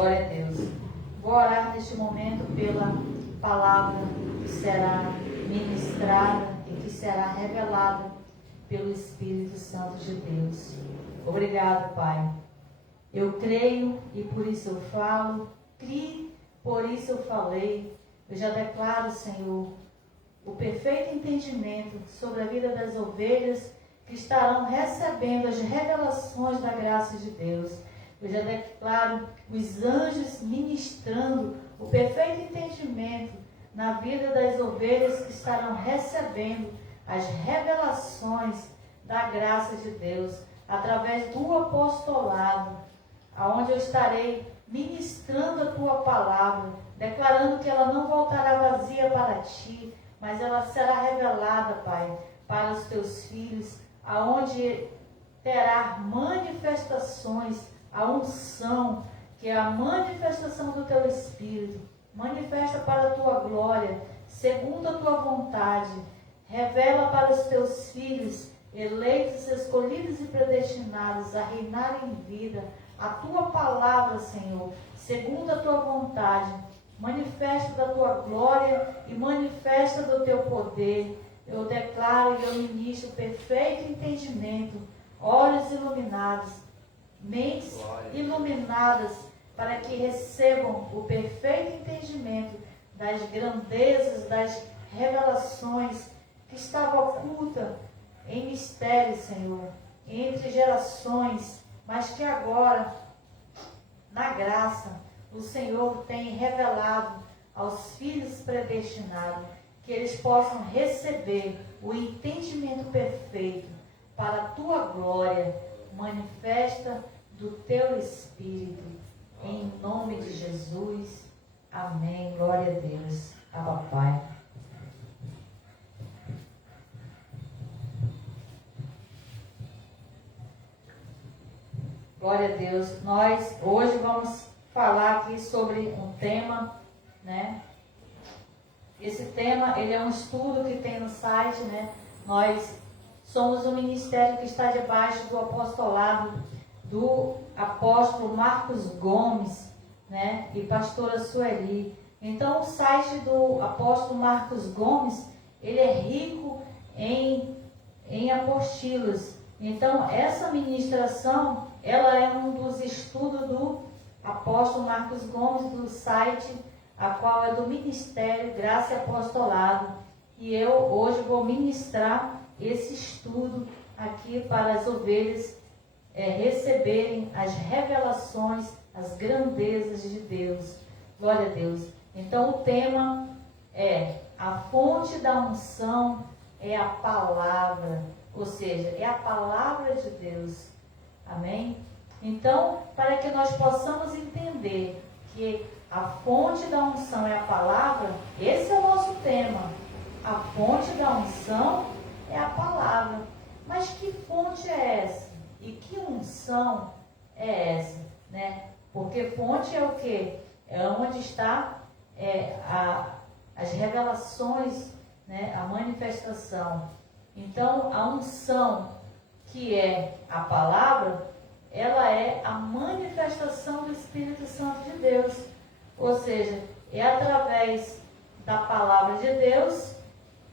Glória a Deus. Vou orar neste momento pela palavra que será ministrada e que será revelada pelo Espírito Santo de Deus. Obrigado, Pai. Eu creio e por isso eu falo, criei, por isso eu falei. Eu já declaro, Senhor, o perfeito entendimento sobre a vida das ovelhas que estarão recebendo as revelações da graça de Deus. Eu já declaro os anjos ministrando o perfeito entendimento na vida das ovelhas que estarão recebendo as revelações da graça de Deus, através do apostolado, aonde eu estarei ministrando a Tua palavra, declarando que ela não voltará vazia para Ti, mas ela será revelada, Pai, para os Teus filhos, aonde terá manifestações, a unção, que é a manifestação do Teu Espírito, manifesta para a Tua glória, segundo a Tua vontade, revela para os Teus filhos, eleitos, escolhidos e predestinados a reinar em vida, a Tua palavra, Senhor, segundo a Tua vontade, manifesta da Tua glória e manifesta do Teu poder. Eu declaro e eu ministro perfeito entendimento, olhos iluminados, mentes iluminadas, para que recebam o perfeito entendimento das grandezas, das revelações que estavam ocultas em mistério, Senhor, entre gerações, mas que agora, na graça, o Senhor tem revelado aos filhos predestinados, que eles possam receber o entendimento perfeito para a Tua glória, manifesta do Teu Espírito, em nome de Jesus. Amém. Glória a Deus. Abba, Pai. Glória a Deus. Nós hoje vamos falar aqui sobre um tema, né? Esse tema, ele é um estudo que tem no site, né? Nós somos um ministério que está debaixo do apostolado do apóstolo Marcos Gomes, né? E pastora Sueli. Então, o site do apóstolo Marcos Gomes, ele é rico em apostilas. Então, essa ministração, ela é um dos estudos do apóstolo Marcos Gomes, do site, a qual é do Ministério Graça e Apostolado. E eu hoje vou ministrar esse estudo aqui para as ovelhas receberem as revelações, as grandezas de Deus. Glória a Deus. Então, o tema é a fonte da unção é a palavra, ou seja, é a palavra de Deus. Amém? Então, para que nós possamos entender que a fonte da unção é a palavra, esse é o nosso tema. A fonte da unção é a palavra. Mas que fonte é essa? E que unção é essa? Né? Porque fonte é o quê? É onde está as revelações, né? A manifestação. Então, a unção, que é a palavra, ela é a manifestação do Espírito Santo de Deus. Ou seja, é através da palavra de Deus,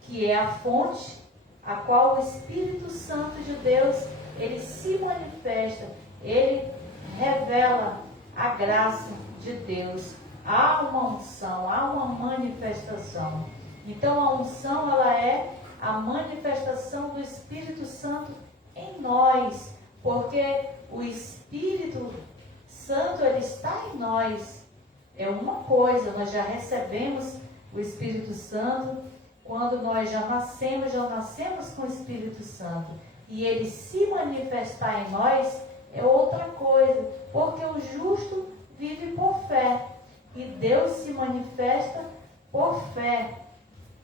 que é a fonte, a qual o Espírito Santo de Deus, ele se manifesta, ele revela a graça de Deus. Há uma unção, há uma manifestação. Então, a unção, ela é a manifestação do Espírito Santo em nós, porque o Espírito Santo, ele está em nós. É uma coisa, nós já recebemos o Espírito Santo, quando nós já nascemos com o Espírito Santo. E ele se manifestar em nós é outra coisa, porque o justo vive por fé. E Deus se manifesta por fé.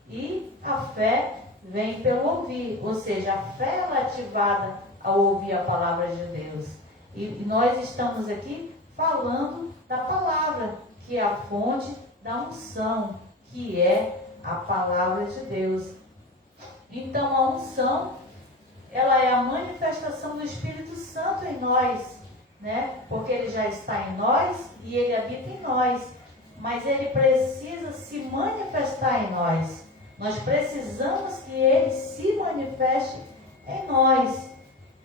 E a fé vem pelo ouvir, ou seja, a fé ela é ativada ao ouvir a palavra de Deus. E nós estamos aqui falando da palavra, que é a fonte da unção, que é a palavra de Deus. Então, a unção, ela é a manifestação do Espírito Santo em nós, né? Porque ele já está em nós e ele habita em nós. Mas ele precisa se manifestar em nós. Nós precisamos que ele se manifeste em nós.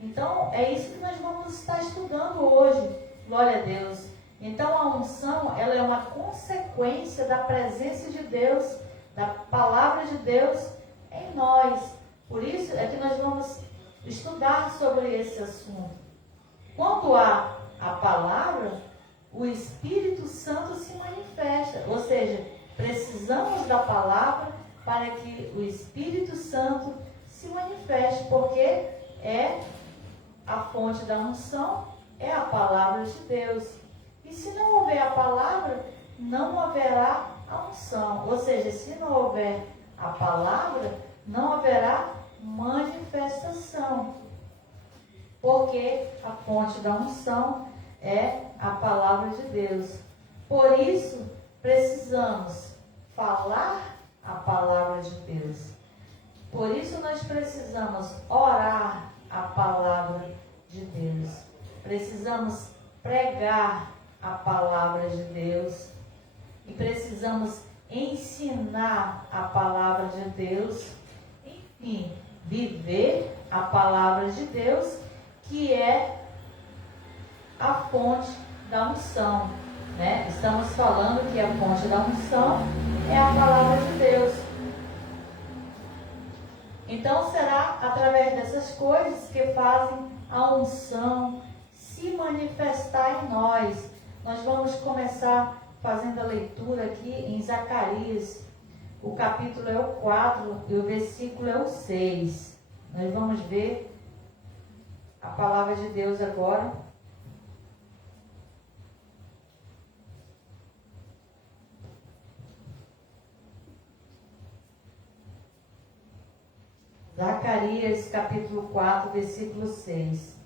Então, é isso que nós vamos estar estudando hoje. Glória a Deus. Então, a unção, ela é uma consequência da presença de Deus, da palavra de Deus em nós. Por isso é que nós vamos estudar sobre esse assunto. Quando há a palavra, o Espírito Santo se manifesta. Ou seja, precisamos da palavra para que o Espírito Santo se manifeste, porque é a fonte da unção, é a palavra de Deus. E se não houver a palavra, não haverá a unção. Ou seja, se não houver a palavra, não haverá manifestação. Porque a fonte da unção é a palavra de Deus. Por isso, precisamos falar a palavra de Deus. Por isso, nós precisamos orar a palavra de Deus. Precisamos pregar a palavra de Deus. E precisamos ensinar a palavra de Deus. Enfim, viver a palavra de Deus, que é a fonte da unção, né? Estamos falando que a fonte da unção é a palavra de Deus. Então será através dessas coisas que fazem a unção se manifestar em nós. Nós vamos começar fazendo a leitura aqui em Zacarias. O capítulo é o 4 e o versículo é o 6. Nós vamos ver a palavra de Deus agora. Zacarias, capítulo 4, versículo 6.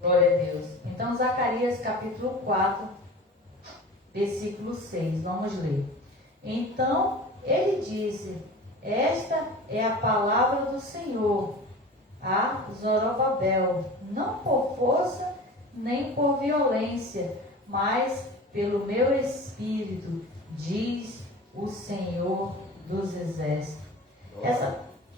Glória a Deus. Então, Zacarias, capítulo 4, versículo 6. Vamos ler. Então, ele disse: esta é a palavra do Senhor a Zorobabel, não por força nem por violência, mas pelo meu espírito, diz o Senhor dos Exércitos.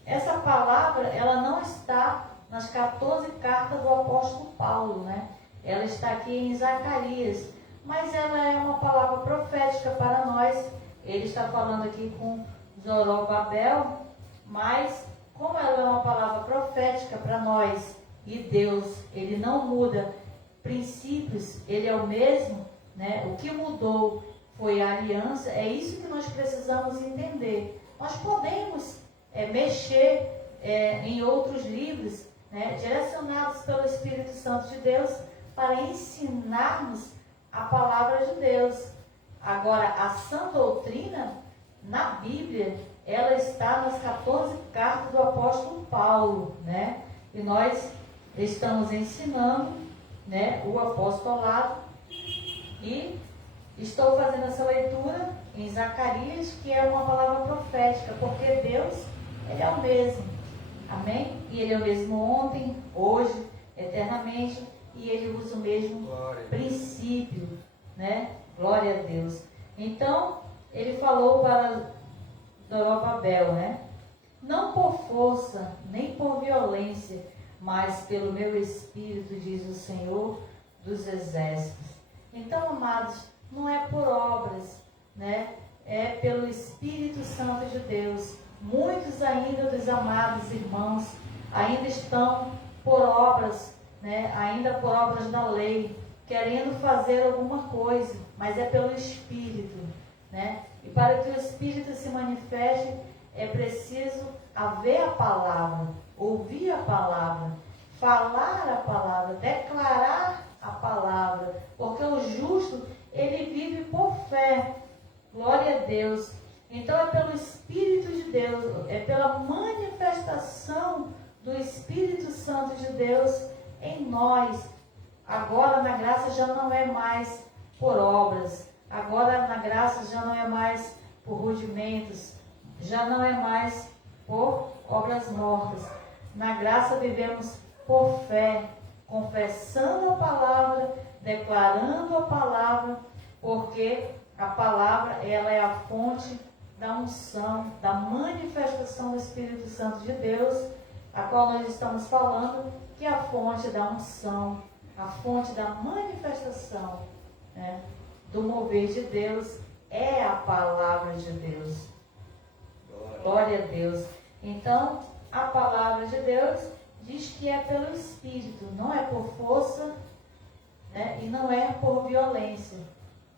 Essa palavra, ela não está nas 14 cartas do apóstolo Paulo, né? Ela está aqui em Zacarias, mas ela é uma palavra profética para nós. Ele está falando aqui com Zorobabel, mas como ela é uma palavra profética para nós, e Deus, ele não muda princípios, ele é o mesmo, né? O que mudou foi a aliança. É isso que nós precisamos entender. Nós podemos mexer em outros livros, né, direcionados pelo Espírito Santo de Deus, para ensinarmos a palavra de Deus. Agora, a sã doutrina, na Bíblia, ela está nas 14 cartas do apóstolo Paulo, né? E nós estamos ensinando, né, o apostolado. E estou fazendo essa leitura em Zacarias, que é uma palavra profética, porque Deus, ele é o mesmo. Amém? E ele é o mesmo ontem, hoje, eternamente, e ele usa o mesmo princípio, né? Glória a Deus. Então, ele falou para Zorobabel, né? Não por força, nem por violência, mas pelo meu espírito, diz o Senhor dos Exércitos. Então, amados, não é por obras, né? É pelo Espírito Santo de Deus. Muitos ainda dos amados irmãos ainda estão por obras, né? Ainda por obras da lei, querendo fazer alguma coisa, mas é pelo Espírito, né? E para que o Espírito se manifeste, é preciso haver a palavra, ouvir a palavra, falar a palavra, declarar a palavra, porque o justo, ele vive por fé. Glória a Deus. Então é pelo Espírito de Deus, é pela manifestação do Espírito Santo de Deus em nós. Agora na graça já não é mais por obras. Agora na graça já não é mais por rudimentos, já não é mais por obras mortas. Na graça vivemos por fé, confessando a palavra, declarando a palavra, porque a palavra ela é a fonte da unção, da manifestação do Espírito Santo de Deus, a qual nós estamos falando, que é a fonte da unção, a fonte da manifestação, né, do mover de Deus, é a palavra de Deus. Glória a Deus. Então, a palavra de Deus diz que é pelo Espírito, não é por força, né, e não é por violência.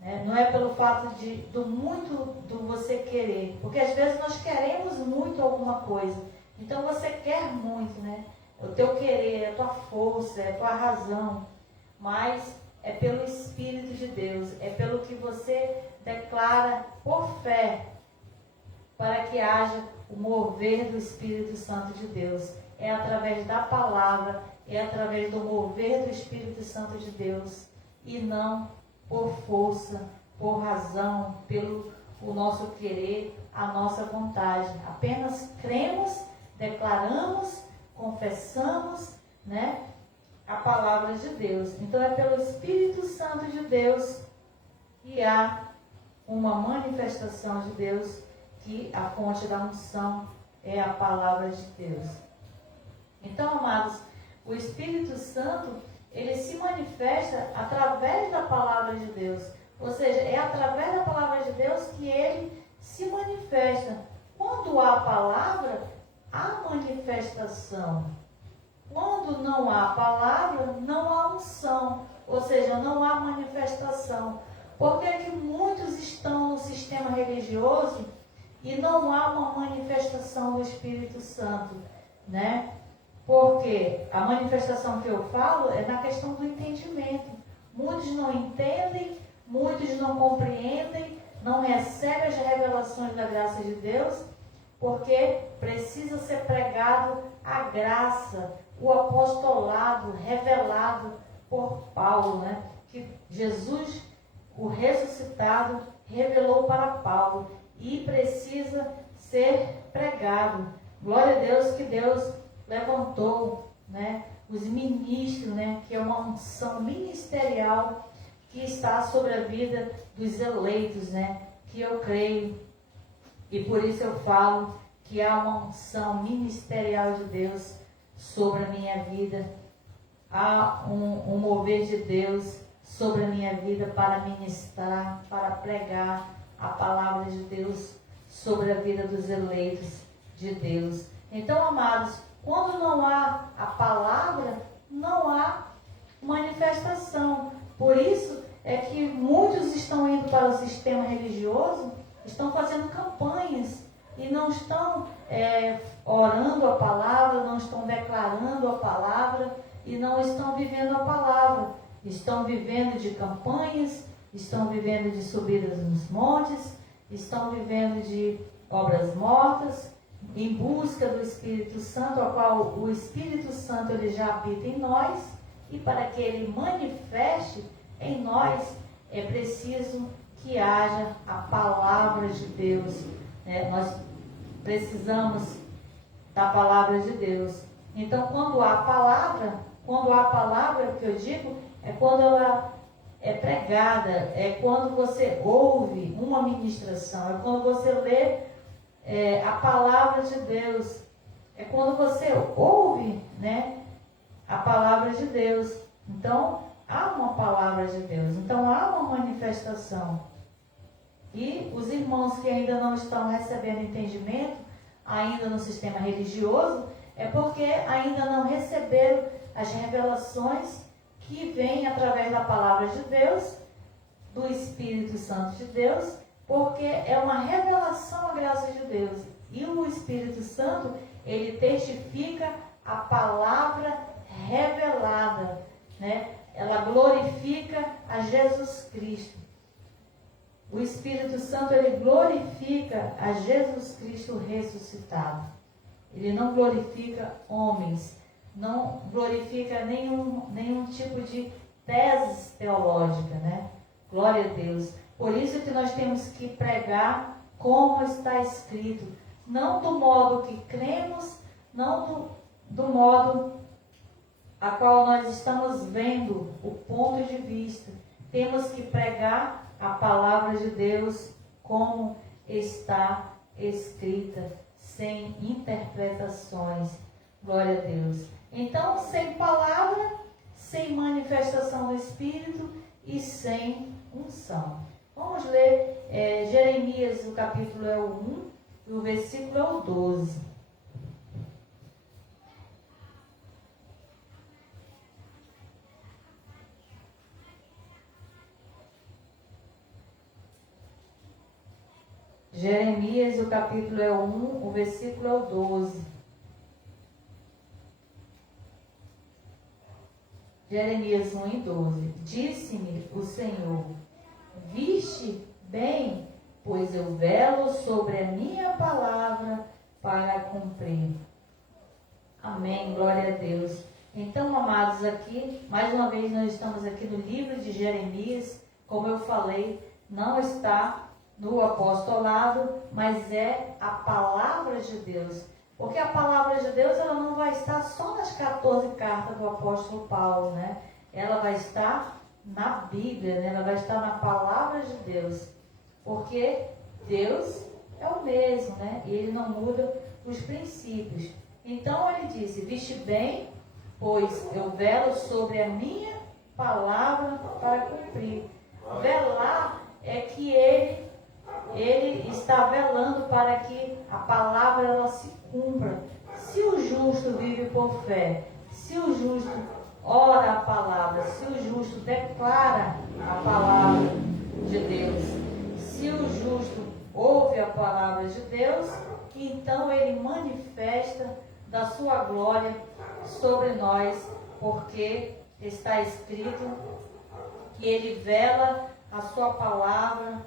Né? Não é pelo fato do você querer. Porque às vezes nós queremos muito alguma coisa. Então você quer muito, né? O teu querer, a tua força, a tua razão. Mas é pelo Espírito de Deus. É pelo que você declara por fé, para que haja o mover do Espírito Santo de Deus. É através da palavra, é através do mover do Espírito Santo de Deus. E não por força, por razão, pelo o nosso querer, a nossa vontade. Apenas cremos, declaramos, confessamos, né, a palavra de Deus. Então é pelo Espírito Santo de Deus que há uma manifestação de Deus, que a fonte da unção é a palavra de Deus. Então, amados, o Espírito Santo ele se manifesta através da palavra de Deus. Ou seja, é através da palavra de Deus que ele se manifesta. Quando há palavra, há manifestação. Quando não há palavra, não há unção. Ou seja, não há manifestação. Por que que muitos estão no sistema religioso e não há uma manifestação do Espírito Santo, né? Porque a manifestação que eu falo é na questão do entendimento. Muitos não entendem, muitos não compreendem, não recebem as revelações da graça de Deus, porque precisa ser pregado a graça, o apostolado revelado por Paulo, né? Que Jesus, o ressuscitado, revelou para Paulo e precisa ser pregado. Glória a Deus que Deus levantou, né, os ministros, né, que é uma unção ministerial que está sobre a vida dos eleitos, né, que eu creio, e por isso eu falo que há uma unção ministerial de Deus sobre a minha vida, há um mover de Deus sobre a minha vida para ministrar, para pregar a palavra de Deus sobre a vida dos eleitos de Deus. Então, amados, quando não há a palavra, não há manifestação. Por isso é que muitos estão indo para o sistema religioso, estão fazendo campanhas e não estão orando a palavra, não estão declarando a palavra e não estão vivendo a palavra. Estão vivendo de campanhas, estão vivendo de subidas nos montes, estão vivendo de obras mortas, em busca do Espírito Santo, a qual o Espírito Santo ele já habita em nós, e para que ele manifeste em nós, é preciso que haja a palavra de Deus. Nós precisamos da palavra de Deus. Então, quando há palavra, o que eu digo, é quando ela é pregada, é quando você ouve uma ministração, é quando você lê a palavra de Deus, é quando você ouve, né, a palavra de Deus. Então, há uma palavra de Deus, então há uma manifestação. E os irmãos que ainda não estão recebendo entendimento, ainda no sistema religioso, é porque ainda não receberam as revelações que vêm através da palavra de Deus, do Espírito Santo de Deus, porque é uma revelação à graça de Deus. E o Espírito Santo, ele testifica a palavra revelada, né? Ela glorifica a Jesus Cristo. O Espírito Santo, ele glorifica a Jesus Cristo ressuscitado. Ele não glorifica homens, não glorifica nenhum tipo de tese teológica, né? Glória a Deus. Por isso que nós temos que pregar como está escrito. Não do modo que cremos, não do modo a qual nós estamos vendo o ponto de vista. Temos que pregar a palavra de Deus como está escrita, sem interpretações. Glória a Deus. Então, sem palavra, sem manifestação do Espírito e sem unção. Vamos ler Jeremias, o capítulo é o 1 e o versículo é o 12. Jeremias, o capítulo é o 1, o versículo é o 12. Jeremias 1 e 12. Disse-me o Senhor: viste bem, pois eu velo sobre a minha palavra para cumprir. Amém, glória a Deus. Então, amados, aqui, mais uma vez, nós estamos aqui no livro de Jeremias. Como eu falei, não está no apostolado, mas é a palavra de Deus. Porque a palavra de Deus, ela não vai estar só nas 14 cartas do apóstolo Paulo, né? Ela vai estar na Bíblia, né? Ela vai estar na palavra de Deus. Porque Deus é o mesmo, né? E Ele não muda os princípios. Então ele disse: viste bem, pois eu velo sobre a minha palavra para cumprir. Velar é que ele está velando para que a palavra ela se cumpra. Se o justo vive por fé, se o justo ora a palavra, se o justo declara a palavra de Deus, se o justo ouve a palavra de Deus, então ele manifesta da sua glória sobre nós, porque está escrito que ele vela a sua palavra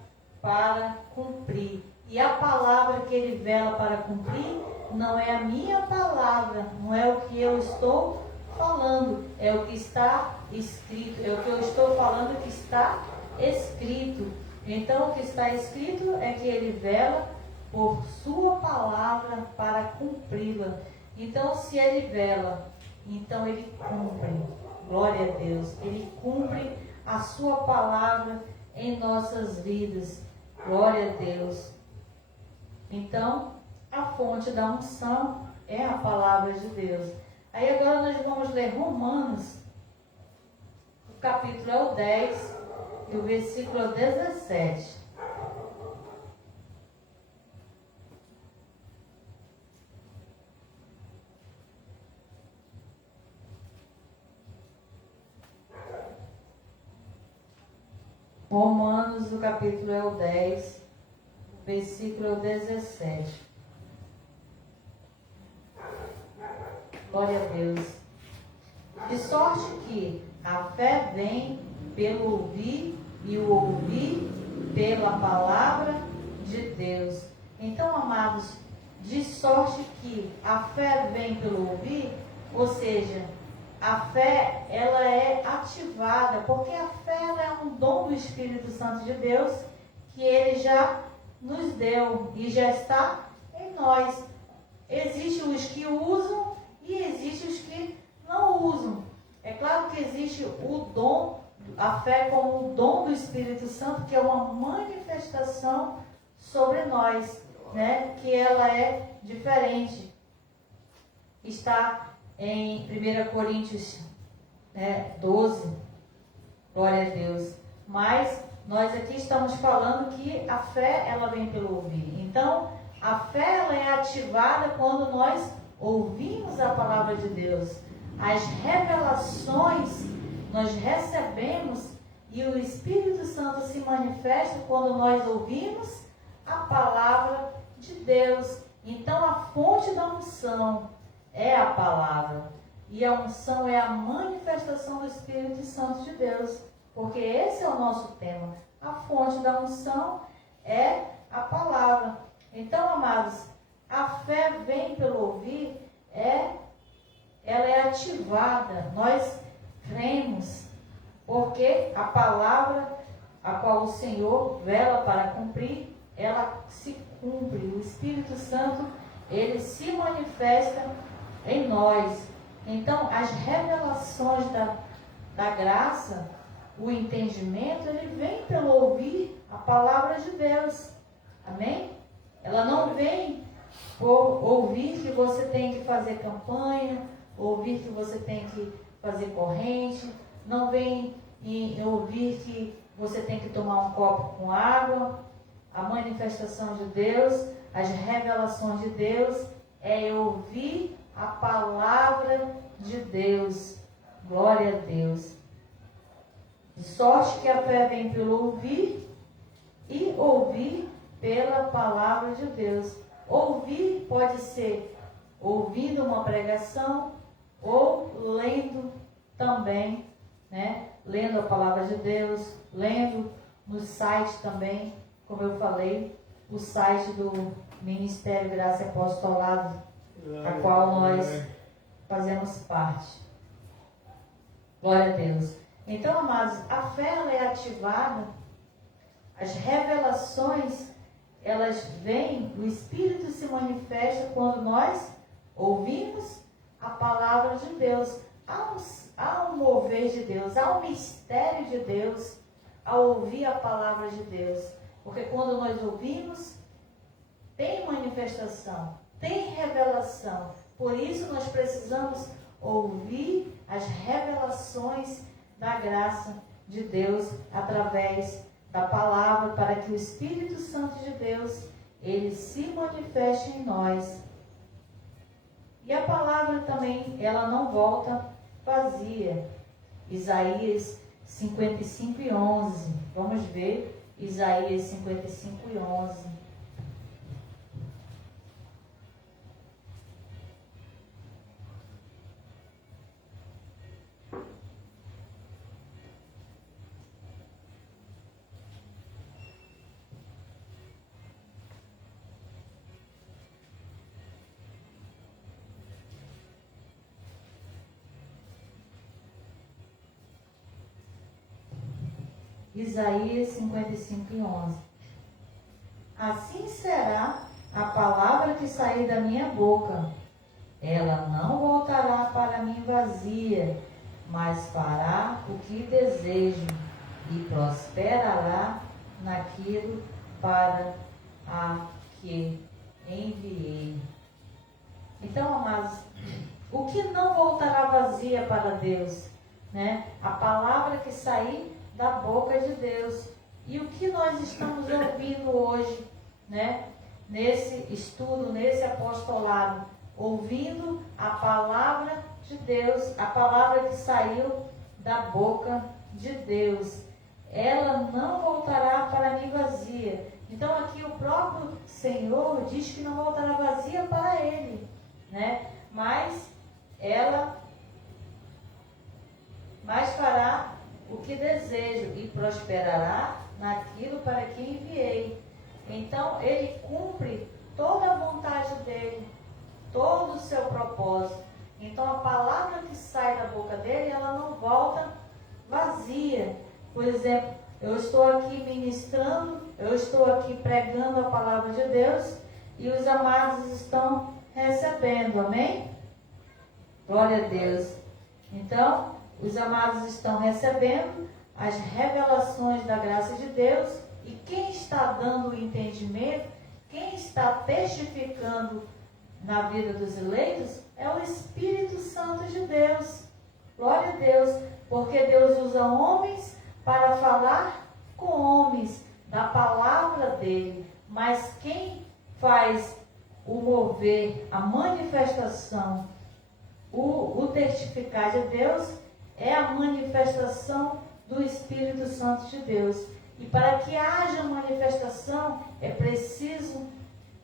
para cumprir. E a palavra que ele vela para cumprir não é a minha palavra, não é o que eu estou falando, é o que está escrito, é o que eu estou falando que está escrito. Então o que está escrito é que ele vela por sua palavra para cumpri-la. Então se ele vela, então ele cumpre. Glória a Deus. Ele cumpre a sua palavra em nossas vidas. Glória a Deus. Então, a fonte da unção é a palavra de Deus. Aí agora nós vamos ler Romanos, o capítulo é o 10 e o versículo é o 17. Romanos, o capítulo é o 10, o versículo é o 17. Glória a Deus. De sorte que a fé vem pelo ouvir e o ouvir pela palavra de Deus. Então, amados, de sorte que a fé vem pelo ouvir, ou seja, a fé, ela é ativada, porque a fé ela é um dom do Espírito Santo de Deus, que Ele já nos deu e já está em nós. Existem os que usam e existem os que não usam. É claro que existe o dom, a fé como o dom do Espírito Santo, que é uma manifestação sobre nós, né? Que ela é diferente. Está em 1 Coríntios 12, glória a Deus. Mas nós aqui estamos falando que a fé ela vem pelo ouvir. Então, a fé ela é ativada quando nós ouvimos a palavra de Deus. As revelações nós recebemos e o Espírito Santo se manifesta quando nós ouvimos a palavra de Deus. Então, a fonte da unção é a palavra. E a unção é a manifestação do Espírito Santo de Deus. Porque esse é o nosso tema. A fonte da unção é a palavra. Então, amados, a fé vem pelo ouvir, ela é ativada. Nós cremos, porque a palavra a qual o Senhor vela para cumprir, ela se cumpre. O Espírito Santo, ele se manifesta em nós. Então, as revelações da graça, o entendimento, ele vem pelo ouvir a palavra de Deus. Amém? Ela não vem por ouvir que você tem que fazer campanha, ouvir que você tem que fazer corrente, não vem em ouvir que você tem que tomar um copo com água. A manifestação de Deus, as revelações de Deus, é ouvir a palavra de Deus. Glória a Deus. De sorte que a fé vem pelo ouvir e ouvir pela palavra de Deus. Ouvir pode ser ouvindo uma pregação ou lendo também, né? Lendo a palavra de Deus, lendo no site também, como eu falei, o site do Ministério Graça e Apostolado, a qual nós fazemos parte. Glória a Deus. Então, amados, a fé ela é ativada, as revelações, elas vêm, o Espírito se manifesta quando nós ouvimos a palavra de Deus. Há um mover de Deus, há um mistério de Deus ao ouvir a palavra de Deus. Porque quando nós ouvimos, tem manifestação, tem revelação. Por isso nós precisamos ouvir as revelações da graça de Deus através da palavra, para que o Espírito Santo de Deus, ele se manifeste em nós. E a palavra também, ela não volta vazia. Isaías 55:11. Vamos ver Isaías 55:11. Isaías 55:11. Assim será a palavra que sair da minha boca. Ela não voltará para mim vazia, mas fará o que desejo e prosperará naquilo para a que enviei. Então, amados, o que não voltará vazia para Deus, né? A palavra que sair da boca de Deus. E o que nós estamos ouvindo hoje, né? Nesse estudo, nesse apostolado, ouvindo a palavra de Deus, a palavra que saiu da boca de Deus. Ela não voltará para mim vazia. Então aqui o próprio Senhor diz que não voltará vazia para Ele, né? Mas fará o que desejo e prosperará naquilo para que enviei. Então, ele cumpre toda a vontade dele, todo o seu propósito. Então, a palavra que sai da boca dele, ela não volta vazia. Por exemplo, eu estou aqui ministrando, eu estou aqui pregando a palavra de Deus e os amados estão recebendo, amém? Glória a Deus. Então, os amados estão recebendo as revelações da graça de Deus, e quem está dando o entendimento, quem está testificando na vida dos eleitos, é o Espírito Santo de Deus. Glória a Deus, porque Deus usa homens para falar com homens da palavra dele, mas quem faz o mover, a manifestação, o testificar de Deus, é a manifestação do Espírito Santo de Deus. E para que haja manifestação, é preciso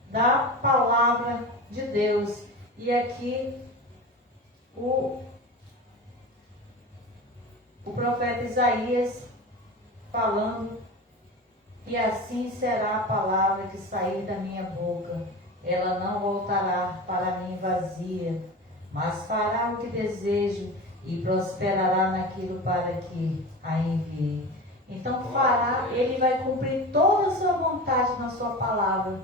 da palavra de Deus. E aqui o profeta Isaías falando: e assim será a palavra que sair da minha boca. Ela não voltará para mim vazia, mas fará o que desejo e prosperará naquilo para que a enviei. Então fará, Ele vai cumprir toda a sua vontade na sua palavra.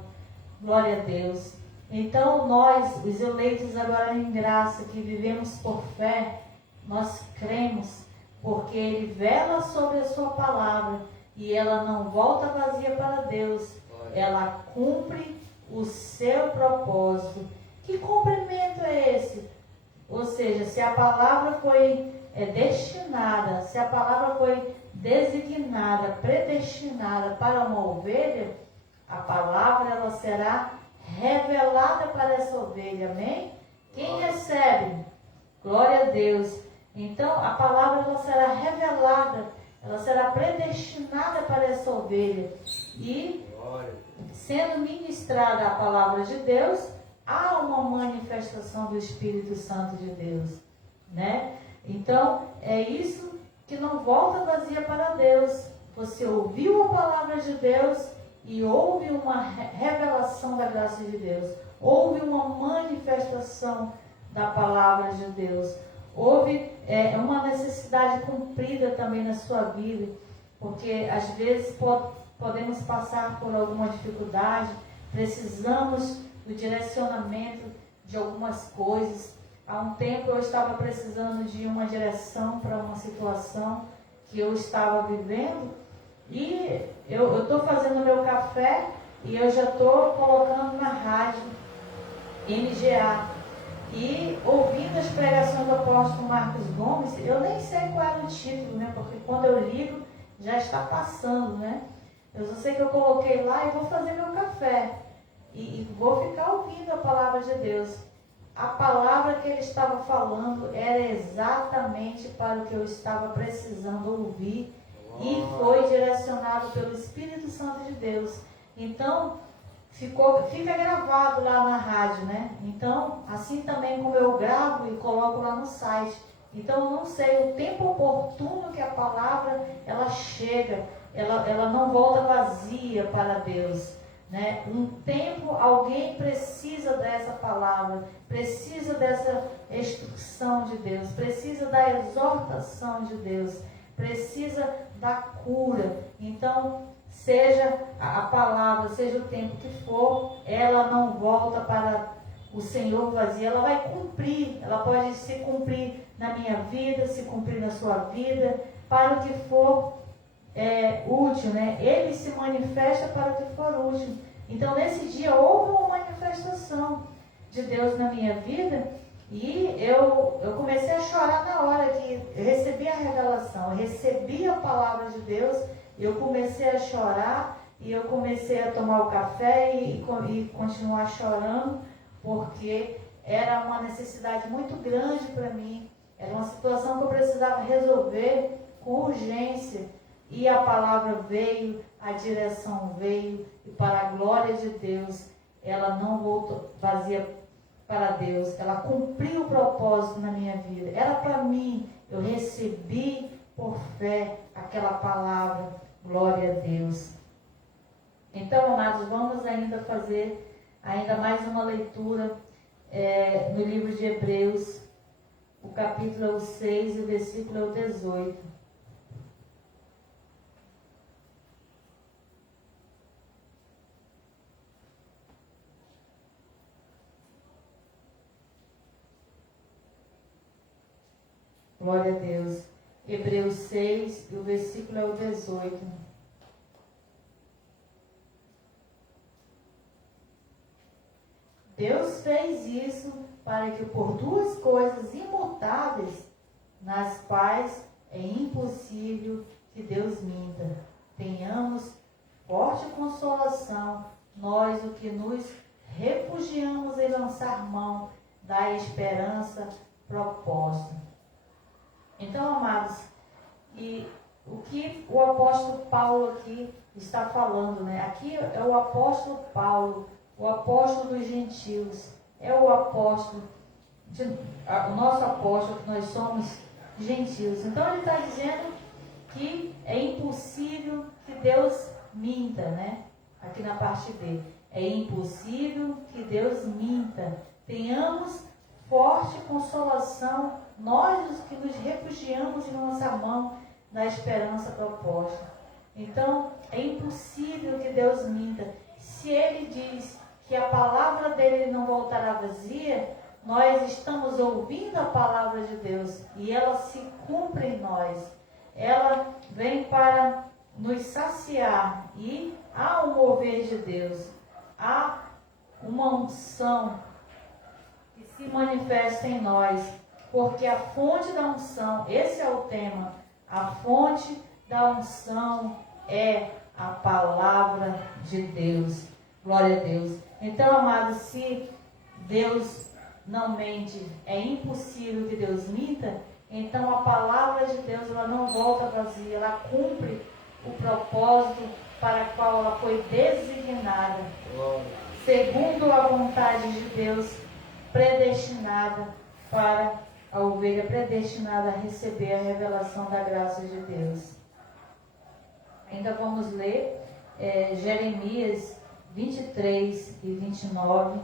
Glória a Deus. Então nós, os eleitos agora em graça, que vivemos por fé, nós cremos, porque Ele vela sobre a sua palavra e ela não volta vazia para Deus. Ela cumpre o seu propósito. Que cumprimento é esse? Ou seja, se a palavra foi destinada, se a palavra foi designada, predestinada para uma ovelha, a palavra ela será revelada para essa ovelha, amém? Quem recebe? Glória a Deus. Então, a palavra ela será revelada, ela será predestinada para essa ovelha. E, sendo ministrada a palavra de Deus, há uma manifestação do Espírito Santo de Deus, né? Então, é isso que não volta vazia para Deus. Você ouviu a palavra de Deus e houve uma revelação da graça de Deus. Houve uma manifestação da palavra de Deus. Houve uma necessidade cumprida também na sua vida. Porque às vezes podemos passar por alguma dificuldade, precisamos do direcionamento de algumas coisas. Há um tempo eu estava precisando de uma direção para uma situação que eu estava vivendo. E eu estou fazendo meu café e eu já estou colocando na rádio NGA. E ouvindo as pregações do apóstolo Marcos Gomes, eu nem sei qual era o título, né? Porque quando eu ligo, já está passando, né? Eu só sei que eu coloquei lá e vou fazer meu café. E vou ficar ouvindo a palavra de Deus. A palavra que ele estava falando era exatamente para o que eu estava precisando ouvir. E foi direcionado pelo Espírito Santo de Deus. Então, fica gravado lá na rádio, né? Então, assim também como eu gravo e coloco lá no site. Então, eu não sei o tempo oportuno que a palavra, ela chega. Ela não volta vazia para Deus, né? Um tempo, alguém precisa dessa palavra, precisa dessa instrução de Deus, precisa da exortação de Deus, precisa da cura. Então, seja a palavra, seja o tempo que for, ela não volta para o Senhor vazia, ela vai cumprir. Ela pode se cumprir na minha vida, se cumprir na sua vida, para o que for útil, né? Ele se manifesta para o que for útil. Então, nesse dia, houve uma manifestação de Deus na minha vida. E eu comecei a chorar na hora que eu recebi a revelação, eu recebi a palavra de Deus, eu comecei a chorar e eu comecei a tomar o café e continuar chorando, porque era uma necessidade muito grande para mim, era uma situação que eu precisava resolver com urgência. E a palavra veio, a direção veio, e para a glória de Deus, ela não voltou vazia para Deus, ela cumpriu o propósito na minha vida. Era para mim, eu recebi por fé aquela palavra, glória a Deus. Então, amados, vamos ainda fazer mais uma leitura no livro de Hebreus, o capítulo é o 6 e o versículo é o 18. Glória a Deus. Hebreus 6, e o versículo é o 18. Deus fez isso para que por duas coisas imutáveis, nas quais é impossível que Deus minta, tenhamos forte consolação, nós o que nos refugiamos em lançar mão da esperança proposta. Então, amados, e o que o apóstolo Paulo aqui está falando, né? Aqui é o apóstolo Paulo, o apóstolo dos gentios, é o apóstolo, o nosso apóstolo, que nós somos gentios. Então, ele está dizendo que é impossível que Deus minta, né? Aqui na parte B. É impossível que Deus minta. Tenhamos forte consolação, nós os que nos refugiamos em nossa mão na esperança proposta. Então, é impossível que Deus minta. Se Ele diz que a palavra dele não voltará vazia, nós estamos ouvindo a palavra de Deus e ela se cumpre em nós. Ela vem para nos saciar e há um mover de Deus. Há uma unção que se manifesta em nós, porque a fonte da unção, esse é o tema, a fonte da unção é a palavra de Deus. Glória a Deus. Então, amados, se Deus não mente, é impossível que Deus minta, então a palavra de Deus ela não volta vazia, ela cumpre o propósito para o qual ela foi designada, segundo a vontade de Deus, predestinada para a ovelha, predestinada a receber a revelação da graça de Deus. Ainda vamos ler Jeremias 23 e 29.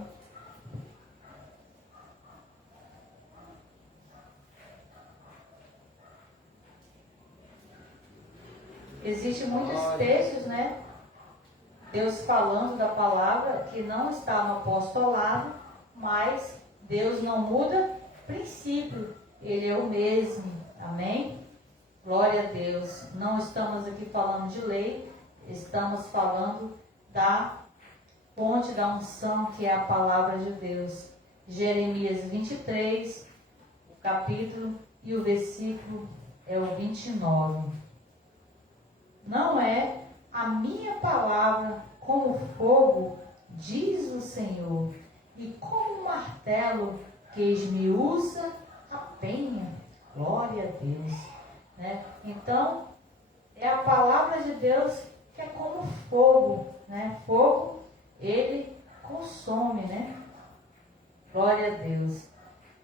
Existem muitos textos, né? Deus falando da palavra que não está no apostolado, mas Deus não muda princípio. Ele é o mesmo. Amém? Glória a Deus. Não estamos aqui falando de lei, estamos falando da fonte da unção, que é a palavra de Deus. Jeremias 23, o capítulo e o versículo é o 29. Não é a minha palavra como fogo, diz o Senhor, e como martelo que esmiuça a penha. Glória a Deus. Né? Então, é a palavra de Deus que é como fogo. Né? Fogo, ele consome, né? Glória a Deus.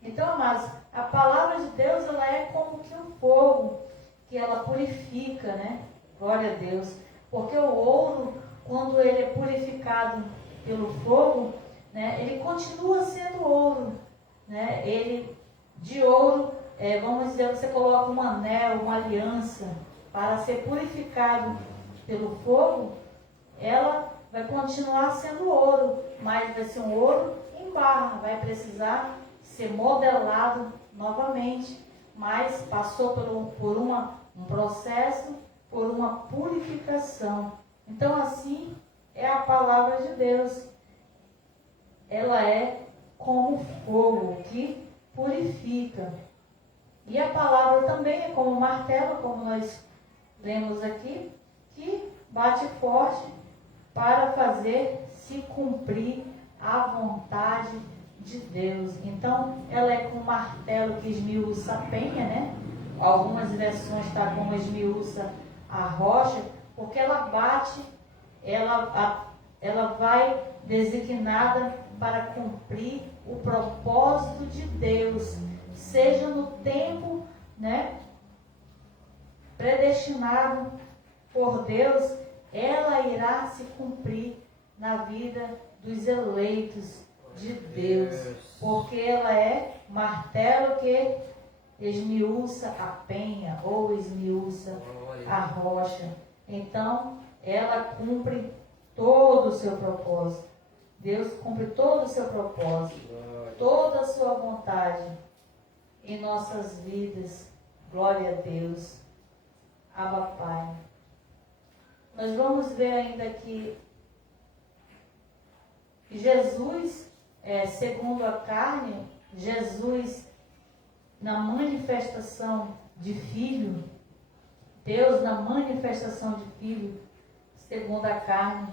Então, amados, a palavra de Deus ela é como que um fogo, que ela purifica, né? Glória a Deus. Porque o ouro, quando ele é purificado pelo fogo, né, ele continua sendo ouro. Né? Ele, de ouro, vamos dizer, você coloca um anel, uma aliança, para ser purificado pelo fogo, ela vai continuar sendo ouro, mas vai ser um ouro em barra, vai precisar ser modelado novamente, mas passou por um processo, por uma purificação. Então, assim é a palavra de Deus. Ela é como fogo que purifica. E a palavra também é como um martelo, como nós lemos aqui, que bate forte para fazer se cumprir a vontade de Deus. Então, ela é como um martelo que esmiuça a penha, né? Algumas versões está como esmiuça a rocha, porque ela bate, ela vai designada para cumprir o propósito de Deus, seja no tempo, né, predestinado por Deus, ela irá se cumprir na vida dos eleitos de Deus, porque ela é martelo que esmiuça a penha ou esmiuça a rocha. Então, ela cumpre todo o seu propósito. Deus cumpre todo o seu propósito, toda a sua vontade em nossas vidas. Glória a Deus. Abba Pai. Nós vamos ver ainda que Jesus, segundo a carne, Jesus, na manifestação de filho, Deus na manifestação de filho, segundo a carne,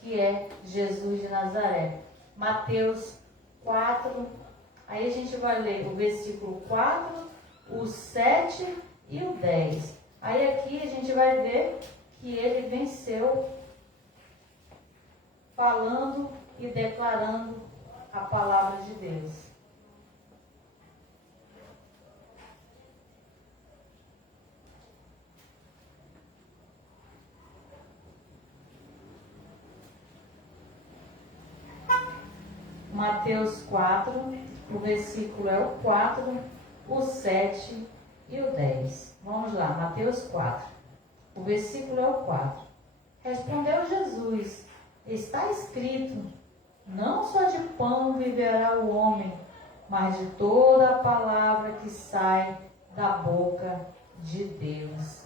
que é Jesus de Nazaré. Mateus 4, aí a gente vai ler o versículo 4, o 7 e o 10. Aí aqui a gente vai ver que ele venceu falando e declarando a palavra de Deus. Mateus 4, o versículo é o 4, o 7 e o 10. Vamos lá, Mateus 4. O versículo é o 4. Respondeu Jesus: está escrito, não só de pão viverá o homem, mas de toda a palavra que sai da boca de Deus.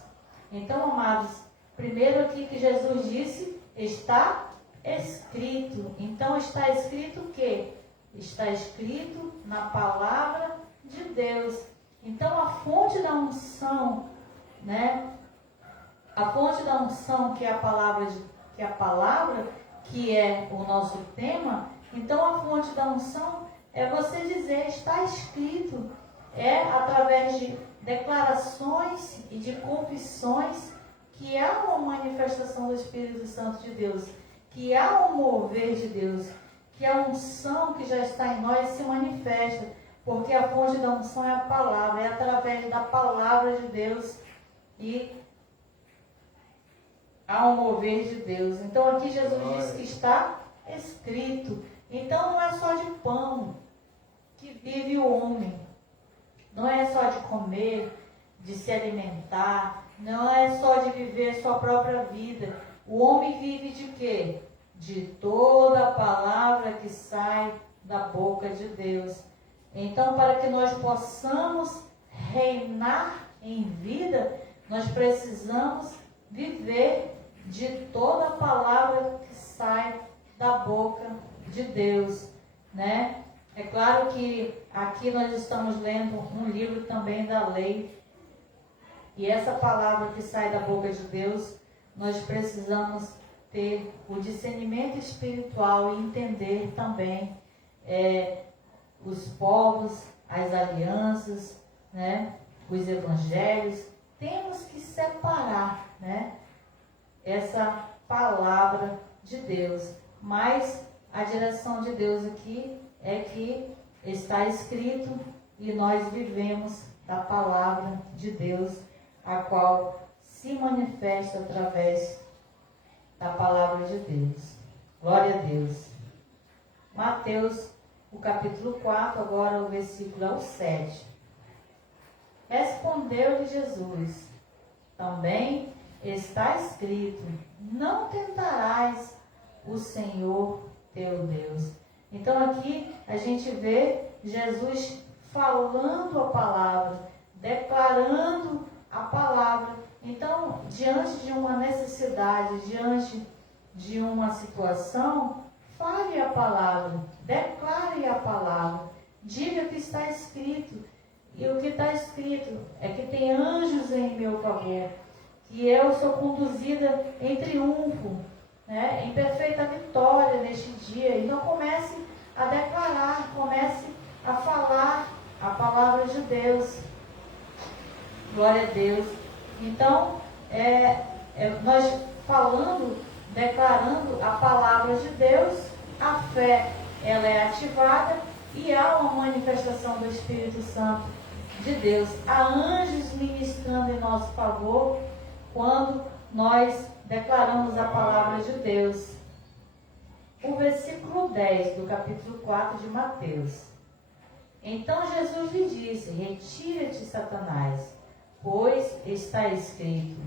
Então, amados, primeiro aqui que Jesus disse, está escrito. Então, está escrito o quê? Está escrito na palavra de Deus. Então, a fonte da unção, né? A fonte da unção, que é a palavra, que é o nosso tema. Então, a fonte da unção é você dizer, está escrito. É através de declarações e de confissões que há uma manifestação do Espírito Santo de Deus, que há um mover de Deus, que a unção que já está em nós se manifesta, porque a fonte da unção é a palavra, é através da palavra de Deus e há um mover de Deus. Então aqui Jesus disse que está escrito. Então não é só de pão que vive o homem, não é só de comer, de se alimentar, não é só de viver sua própria vida. O homem vive de quê? De toda a palavra que sai da boca de Deus. Então, para que nós possamos reinar em vida, nós precisamos viver de toda a palavra que sai da boca de Deus, né? É claro que aqui nós estamos lendo um livro também da lei, e essa palavra que sai da boca de Deus, nós precisamos ter o discernimento espiritual e entender também os povos, as alianças, né? Os evangelhos. Temos que separar, né? Essa palavra de Deus. Mas a direção de Deus aqui é que está escrito e nós vivemos da palavra de Deus, a qual se manifesta através da palavra de Deus. Glória a Deus. Mateus, o capítulo 4, agora o versículo é o 7. Respondeu-lhe Jesus: também está escrito, não tentarás o Senhor teu Deus. Então aqui a gente vê Jesus falando a palavra, declarando a palavra. Então, diante de uma necessidade, diante de uma situação, fale a palavra, declare a palavra, diga que está escrito. E o que está escrito é que tem anjos em meu favor, que eu sou conduzida em triunfo, né, em perfeita vitória neste dia. Então comece a declarar, comece a falar a palavra de Deus. Glória a Deus. Então, nós falando, declarando a palavra de Deus, a fé, ela é ativada e há uma manifestação do Espírito Santo de Deus. Há anjos ministrando em nosso favor quando nós declaramos a palavra de Deus. O versículo 10 do capítulo 4 de Mateus. Então Jesus lhe disse: retira-te, Satanás, pois está escrito,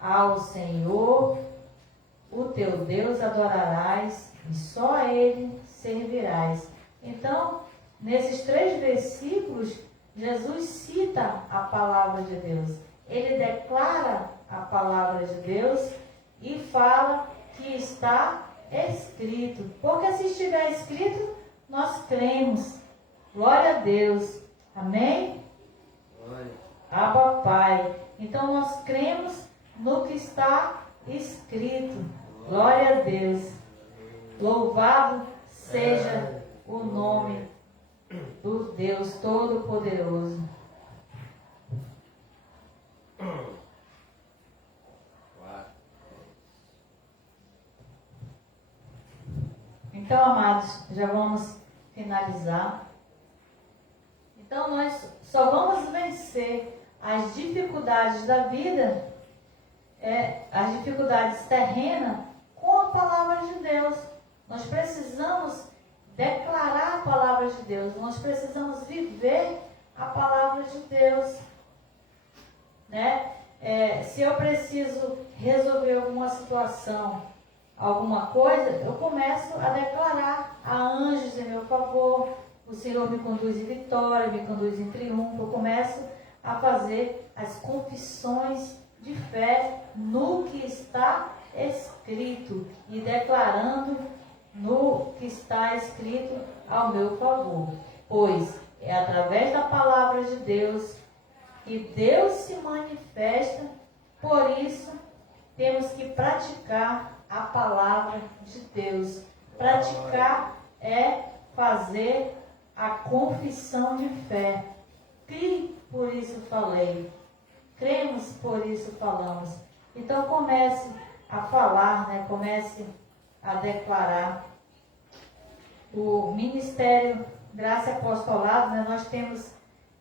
ao Senhor, o teu Deus, adorarás e só a Ele servirás. Então, nesses 3 versículos, Jesus cita a palavra de Deus. Ele declara a palavra de Deus e fala que está escrito. Porque se estiver escrito, nós cremos. Glória a Deus. Amém? Glória. Abba, Pai. Então nós cremos no que está escrito. Glória a Deus. Louvado seja o nome do Deus Todo-Poderoso. Então, amados, já vamos finalizar. Então, nós só vamos vencer as dificuldades da vida, as dificuldades terrenas, com a palavra de Deus. Nós precisamos declarar a palavra de Deus. Nós precisamos viver a palavra de Deus, né? se eu preciso resolver alguma situação, alguma coisa, eu começo a declarar a anjos em meu favor. O Senhor me conduz em vitória, me conduz em triunfo. Eu começo a fazer as confissões de fé no que está escrito e declarando no que está escrito ao meu favor. Pois é através da palavra de Deus que Deus se manifesta, por isso temos que praticar a palavra de Deus. Praticar é fazer a confissão de fé. Crie, por isso falei. Cremos, por isso falamos. Então comece a falar, né? Comece a declarar. O Ministério Graça e Apostolado, né? Nós temos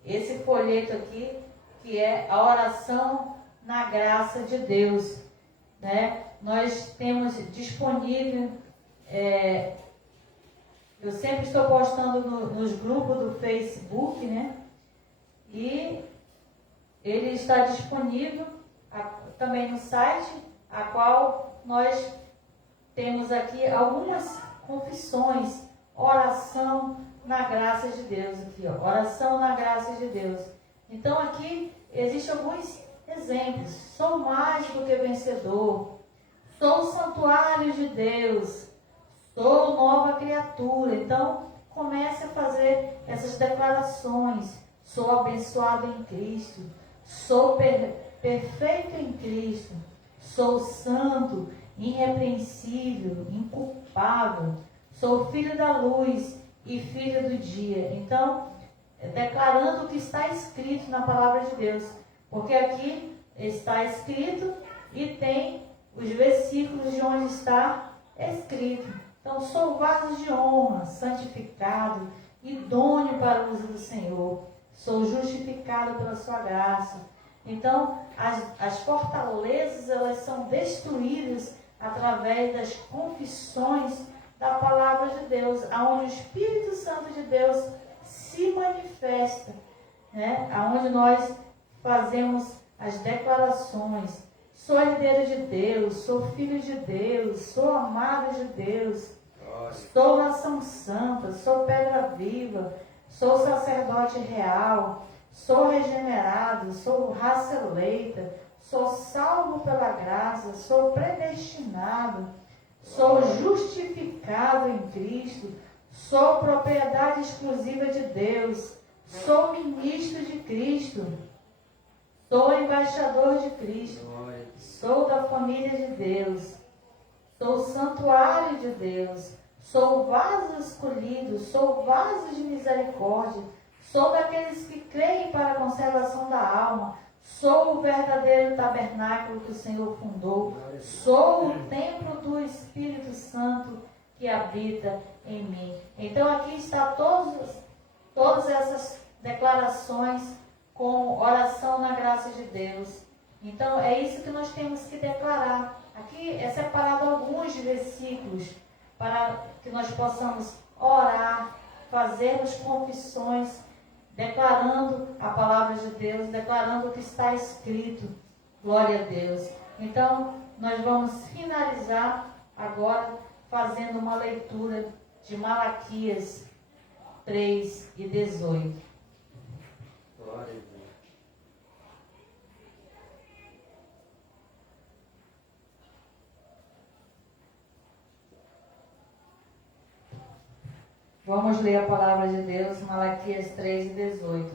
esse folheto aqui, que é a oração na graça de Deus, né? Nós temos disponível, eu sempre estou postando nos grupos do Facebook, né? E ele está disponível também no site, a qual nós temos aqui algumas confissões, oração na graça de Deus, aqui, ó, oração na graça de Deus. Então aqui existem alguns exemplos. Sou mais do que vencedor, sou o santuário de Deus, sou nova criatura. Então comece a fazer essas declarações. Sou abençoado em Cristo, sou perfeito em Cristo, sou santo, irrepreensível, inculpável, sou filho da luz e filho do dia. Então, declarando o que está escrito na palavra de Deus, porque aqui está escrito e tem os versículos de onde está escrito. Então, sou vaso de honra, santificado, idôneo para o uso do Senhor. Sou justificado pela sua graça. Então, as fortalezas, elas são destruídas através das confissões da palavra de Deus, aonde o Espírito Santo de Deus se manifesta, né? Aonde nós fazemos as declarações. Sou herdeiro de Deus, sou filho de Deus, sou amado de Deus, sou nação santa, sou pedra viva, sou sacerdote real, sou regenerado, sou raça eleita, sou salvo pela graça, sou predestinado, sou justificado em Cristo, sou propriedade exclusiva de Deus, sou ministro de Cristo, sou embaixador de Cristo, sou da família de Deus, sou santuário de Deus, sou vaso escolhido, sou vaso de misericórdia, sou daqueles que creem para a conservação da alma, sou o verdadeiro tabernáculo que o Senhor fundou, sou o templo do Espírito Santo que habita em mim. Então aqui está todas essas declarações com oração na graça de Deus. Então é isso que nós temos que declarar. Aqui é separado alguns versículos para que nós possamos orar, fazermos confissões, declarando a palavra de Deus, declarando o que está escrito. Glória a Deus. Então, nós vamos finalizar agora fazendo uma leitura de Malaquias 3:18. Glória a Deus. Vamos ler a palavra de Deus, Malaquias 3:18.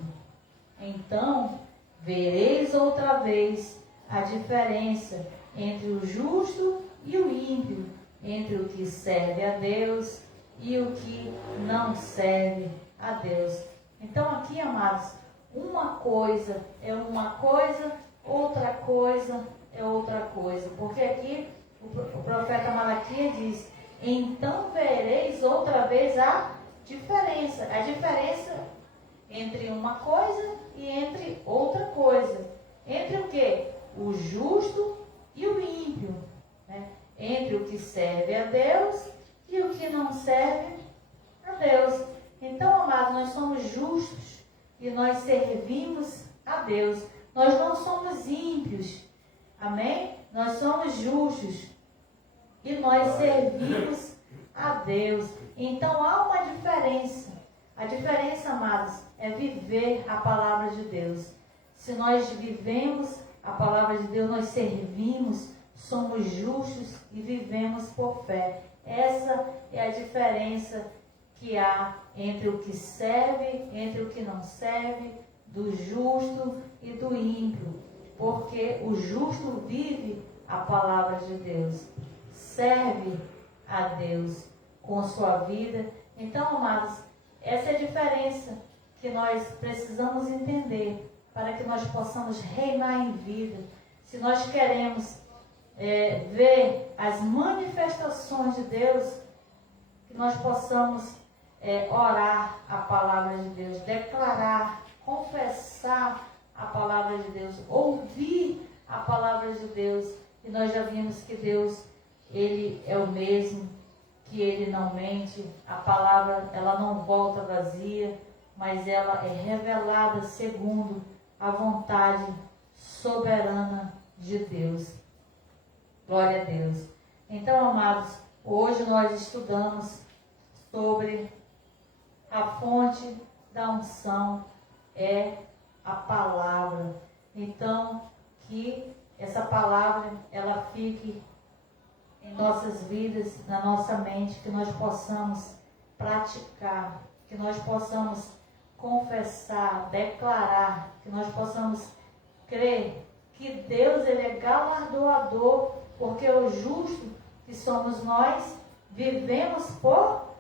Então, vereis outra vez a diferença entre o justo e o ímpio, entre o que serve a Deus e o que não serve a Deus. Então aqui, amados, uma coisa é uma coisa, outra coisa é outra coisa. Porque aqui o profeta Malaquias diz: então vereis outra vez a diferença entre uma coisa e entre outra coisa. Entre o que? O justo e o ímpio, né? Entre o que serve a Deus e o que não serve a Deus. Então, amados, nós somos justos e nós servimos a Deus. Nós não somos ímpios Amém? Nós somos justos e nós servimos a Deus. Então há uma diferença. A diferença, amados, é viver a palavra de Deus. Se nós vivemos a palavra de Deus, nós servimos, somos justos e vivemos por fé. Essa é a diferença que há entre o que serve, entre o que não serve, do justo e do ímpio. Porque o justo vive a palavra de Deus, serve a Deus com sua vida. Então, amados, essa é a diferença que nós precisamos entender para que nós possamos reinar em vida. Se nós queremos ver as manifestações de Deus, que nós possamos orar a palavra de Deus, declarar, confessar a palavra de Deus, ouvir a palavra de Deus. E nós já vimos que Deus, Ele é o mesmo, que Ele não mente. A palavra, ela não volta vazia, mas ela é revelada segundo a vontade soberana de Deus. Glória a Deus. Então, amados, hoje nós estudamos sobre a fonte da unção, é a palavra. Então, que essa palavra, ela fique em nossas vidas, na nossa mente, que nós possamos praticar, que nós possamos confessar, declarar, que nós possamos crer que Deus, Ele é galardoador, porque o justo que somos nós, vivemos por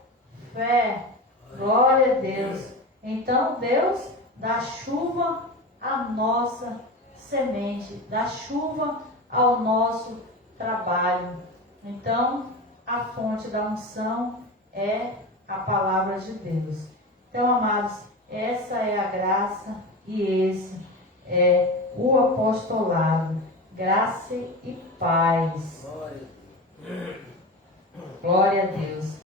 fé. Glória a Deus. Então, Deus dá chuva à nossa semente, dá chuva ao nosso trabalho. Então, a fonte da unção é a palavra de Deus. Então, amados, essa é a graça e esse é o apostolado. Graça e paz. Glória a Deus.